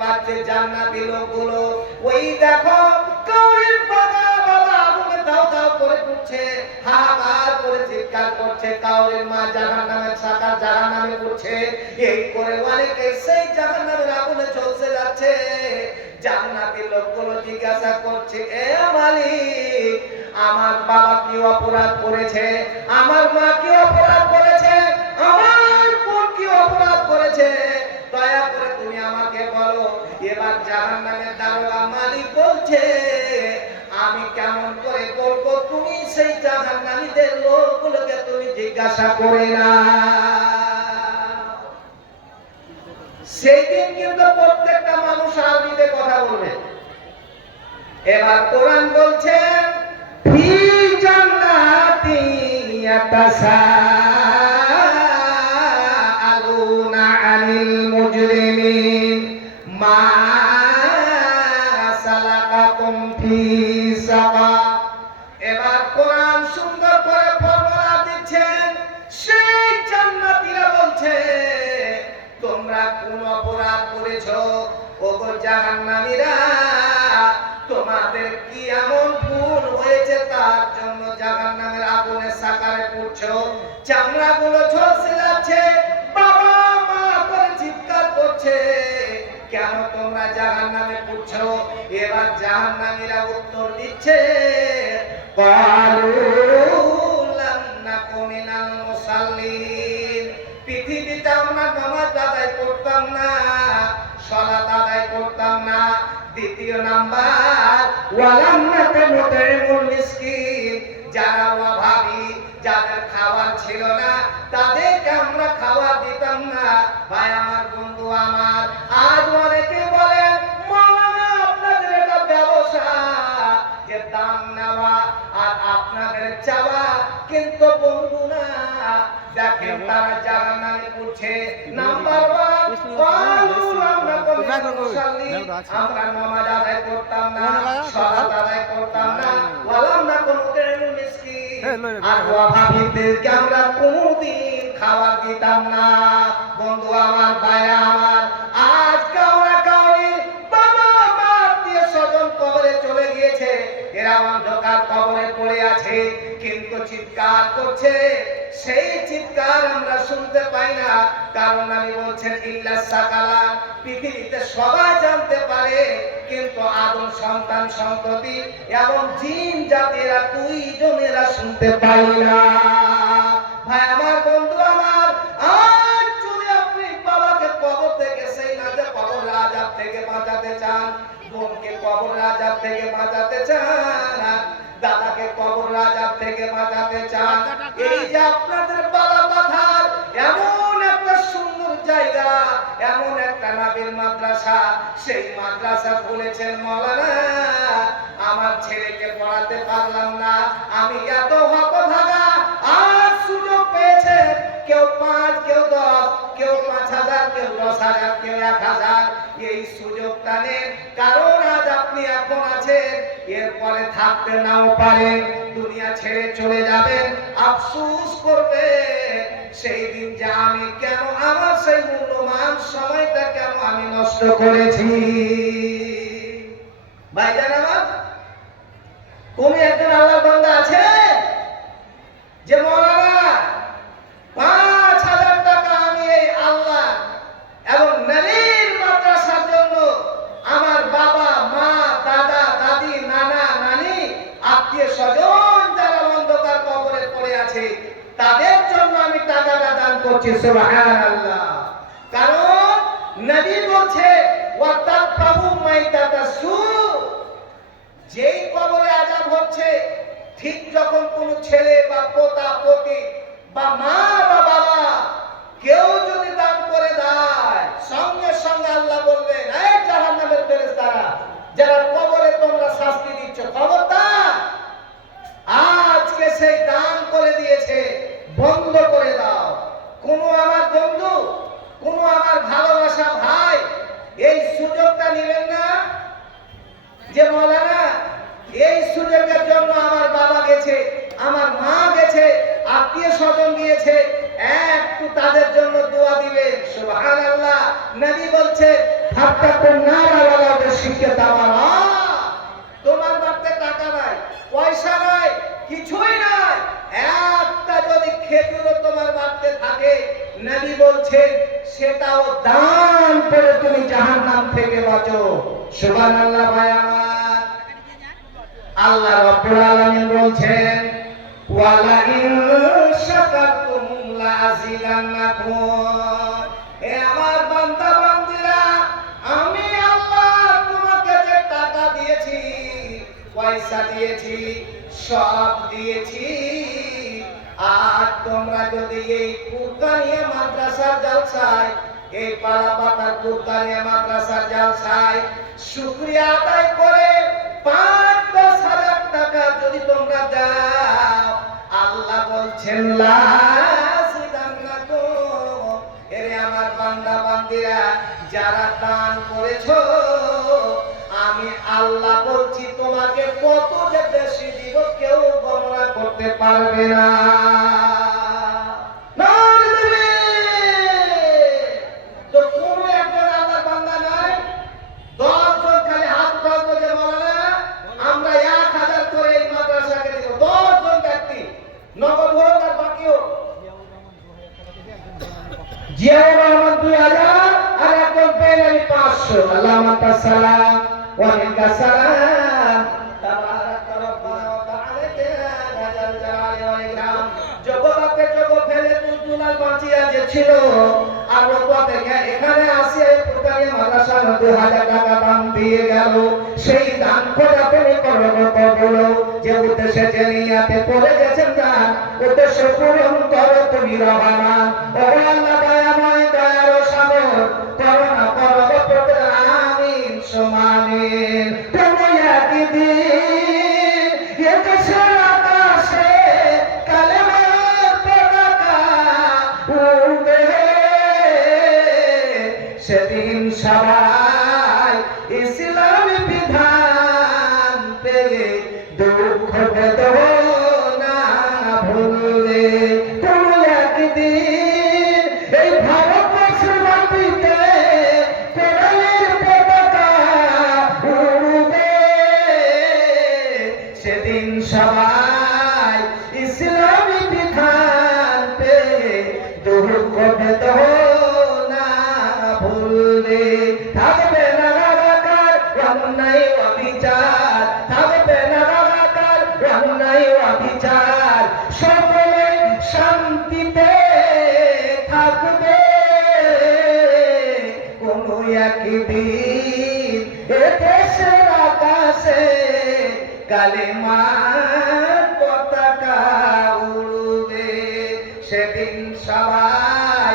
পাচ্ছে জান্নাতি লোকগুলো। ওই দেখো কাউরের বাবা বাবা আগুনে দাও দাও করে উঠছে, হাহাকার করে চিৎকার করছে। কাউরের মা জাহান্নামের সাকার জাহান্নামে পড়ছে। এই করে অনেকে সেই জাহান্নামের আগুনে চলতে যাচ্ছে। জান্নাতি লোকগুলো জিজ্ঞাসা করছে, এ মালিক, আমার বাবা কি অপরাধ করেছে, আমার মা কি অপরাধ করেছে, আমার বোন কি অপরাধ করেছে, দয়া করে তুমি আমাকে বলো। এবার জাহান্নামের দারোগা মালিক বলছে, আমি কেমন করে বলবো, তুমি সেই জাহান্নামীদের লোকগুলোকে তুমি জিজ্ঞাসা করে না। সেই দিন কিন্তু প্রত্যেকটা মানুষ আরবিতে কথা বলবে। এবার কোরআন বলছে, ফি জান্নাতি ইয়াতাসাআলুনা আনিল মুজরিমিন মা সালাকাকুম ফি সাকার। এবার কোরআন সুন্দর করে ফর্মুলা দিচ্ছেন। সেই জান্নাতীরা বলছে, তোমরা কোন অপরাধ করেছো ওগো জাহান্নামীরা? তোমাদের কি এমন ভুল হয়েছে তার জন্য জাহান্নামের আগুনে সাকারে পড়ছো? চামড়াগুলো ঝলসে যাচ্ছে, বাবা মা করে চিৎকার করছে, কেন তোমরা জাহান্নামে পড়ছো? এবার জাহান্নামীরা উত্তর দিচ্ছে, ক্বালু লাম নাকু মিনাল মুসাল্লিন। পৃথিবীতে আমরা নামাজ আদায় করতাম না, সালাত আদায় করতাম না। দ্বিতীয় নাম্বার, ওয়ালাম নাকু নুতঈমুল মিসকিন। যারা অভাবী, যাদের খাবার ছিল না, তাদেরকে আমরা খাবার দিতাম না। ভাই আমার, বন্ধু আমার, আজ অনেকে বলেন মাওলানা আপনাদের এটা ব্যবসা, যে দাম নেওয়া আর আপনাদের চাওয়া, কিন্তু বন্ধু না। দেখেন তারা জাহান্নামে পড়ছে। নাম্বার 1, আমরা নামাজ আদায় করতাম না, সালাত আদায় করতাম না, ওয়ালাম নাকু নুতঈমুল মিসকিন। আর অভাবীদেরকে আমরা কোনদিন খাবার দিতাম না। বন্ধু আমার, ভাইরা আমার, আজ কাউরা কাউরি বাবা মা আত্মীয় স্বজন কবরে চলে গিয়েছে, এরা অন্ধকার কবরে পড়ে আছে, কিন্তু চিৎকার করছে। সেই চিৎকার আমরা শুনতে পাই না, কারণ আমি বলছেন ইল্লা সাকালা, পৃথিবীতে সবাই জানতে পারে, কিন্তু আদম সন্তান সন্ততি এবং জিন জাতিরা দুইজনেরা শুনতে পাই না। ভাই আমার, বন্ধু আমার, আজ যদি আপনি বাবাকে কবর থেকে, সেই না যে কবর আযাব থেকে বাঁচাতে চান, বোনকে কবর আযাব থেকে বাঁচাতে চান, দাদাকে কবর আযাব থেকে বাঁচাতে চান, এই যে আপনাদের বালাপাথার এমন একটা সুন্দর জায়গা, এমন একটা নাবিল মাদ্রাসা, সেই মাদ্রাসা বলেছেন মাওলানা আমার ছেলেকে পড়াতে পারলাম না, আমি এত হতভাগা। আজ সুযোগ পেয়েছে, কেউ 5, কেউ 10, কেউ 5000, কেউ 10,000, কেউ 1000, এই সুযোগটা নেন, কারণ আজ আপনি এখন আছেন, এরপরে থাকতে নাও পারেন, দুনিয়া ছেড়ে চলে যাবেন, আফসোস করবেন সেই দিন যে আমি কেন আমার সেই মূল্যবান সময়টা কেন আমি নষ্ট করেছি। ভাইজান আমার, কোন একজন আল্লাহর বান্দা আছে যে মাওলানা 5,000 টাকা আমি এই আল্লাহ এবং নবীর মাদ্রাসার জন্য আমার বাবা মা দাদা দাদি নানা নানি আত্মীয় স্বজন যারা অন্ধকার কবরে পড়ে আছে তাদের জন্য আমি টাকাটা দান করছি, সুবহানাল্লাহ। কারণ নবী বলছে ওয়াতাফাহু মাইতাতাসু, যেই কবরে আযাব হচ্ছে, ঠিক যখন কোন ছেলে বা পোতা পতি বা মা বা বাবা কেউ যদি দান করে দেয়, সঙ্গে সঙ্গে আল্লাহ বলবেন, এই জাহান্নামের ফেরেশতারা যারা কবরে তোমরা শাস্তি দিচ্ছ, খবরদার, আজকে সেই দান করে দিয়েছে, বন্ধ করে দাও। কোন আমার বন্ধু, কোন আমার ভালোবাসা ভাই এই সুযোগটা নেবেন না যে মাওলানা এই সুযোগের জন্য আমার বাবা গেছে, আমার মা গেছে, আত্মীয় স্বজন গিয়েছে, একটু তাদের জন্য দোয়া দিবেন, সুবহানাল্লাহ। নবী বলছে ঠাট্টা তো নারাওয়ালাদের শিক্ষিত আমার তোমার বাড়িতে টাকা নাই, পয়সা নাই, কিছুই নাই, একটা যদি খেজুরও তোমার বাড়িতে থাকে, নবী বলছেন সেটাও দান করে তুমি জাহান্নাম থেকে বাঁচো। সুবহানাল্লাহ। ভাই আমার, আল্লাহ রাব্বুল আলামিন বলছেন ওয়ালা ইন শাকারতুম লাযিদান্নাকুম। এ আমার বান্দা বান্দীরা, আমি আল্লাহ তোমাকে যে টাকা দিয়েছি, পয়সা দিয়েছি, সব দিয়েছি, আর তোমরা যদি এই কুরবানিয়া মাদ্রাসার জালসায়, এই পালাপাতার কুরবানিয়া মাদ্রাসার জালসায় শুকরিয়া আদায় করে ৫-১০ হাজার টাকা যদি তোমরা দাও, আল্লাহ বলছেন লাযিদান্নাকুম। এরে আমার বান্দা বান্দীরা, যারা দান করেছো, আমি আল্লাহ বলছি তোমাকে কত যে বেশি দিব কেউ গণনা করতে পারবে না। তো কোন একজন আল্লাহর বান্দা নাই? ১০ জন খালি হাত উঠাও যে মাওলানা আমরা ১,০০০ করে এই মাদ্রাসাকে দেব। ১০ জন ব্যক্তি, নগদ হোক আর বাকি হোক। জিয়াউর রহমান ২,০০০ আর একজন পেলেন ৫০০। আল্লাহুম্মা সাল্লাম ওয়া মিনকা সালাম তাবারাক রব্বানা ওয়া তাআলা জাল জালালি ওয়াল ইকরাম। জগতে জগ ফেলে দুলাল বাঁচিয়া যে ছিল, আর রোপা থেকে এখানে আসে কুরবানিয়া মাদ্রাসা ২,০০০ টাকা দান দিয়ে গেল। সেই দান করে তুমি করো কবুল, যে উদ্দেশ্যে যে নিয়াতে পড়ে গেছেন দান, উদ্দেশ্য পূরণ করো তুমি রহমান। ও আল্লাহ দয়াময়, দয়ার সাগর, করুণা করো প্রভু, আমিন সুমামিন। তুমি একদিন এ দেশের আকাশে কালেমার পতাকা উড়বে, সেদিন সবাই ইসলামী বিধান পেয়ে দুঃখ বেদনা ভুলবে। তুমি একদিন এই ভারতবর্ষের মাটিতে কোরআনের পতাকা উড়বে, সেদিন সবাই ইসলামী বিধান পেয়ে দুঃখ বেদনা ভুলবে। থাকবে না রাগাকার, অন্যায় অবিচার, থাকবে না রাগাকার, অন্যায় অবিচার, সকলে শান্তিতে থাকবে। কোন একদিন এ দেশের আকাশে কালেমার পতাকা উড়বে, সেদিন সবাই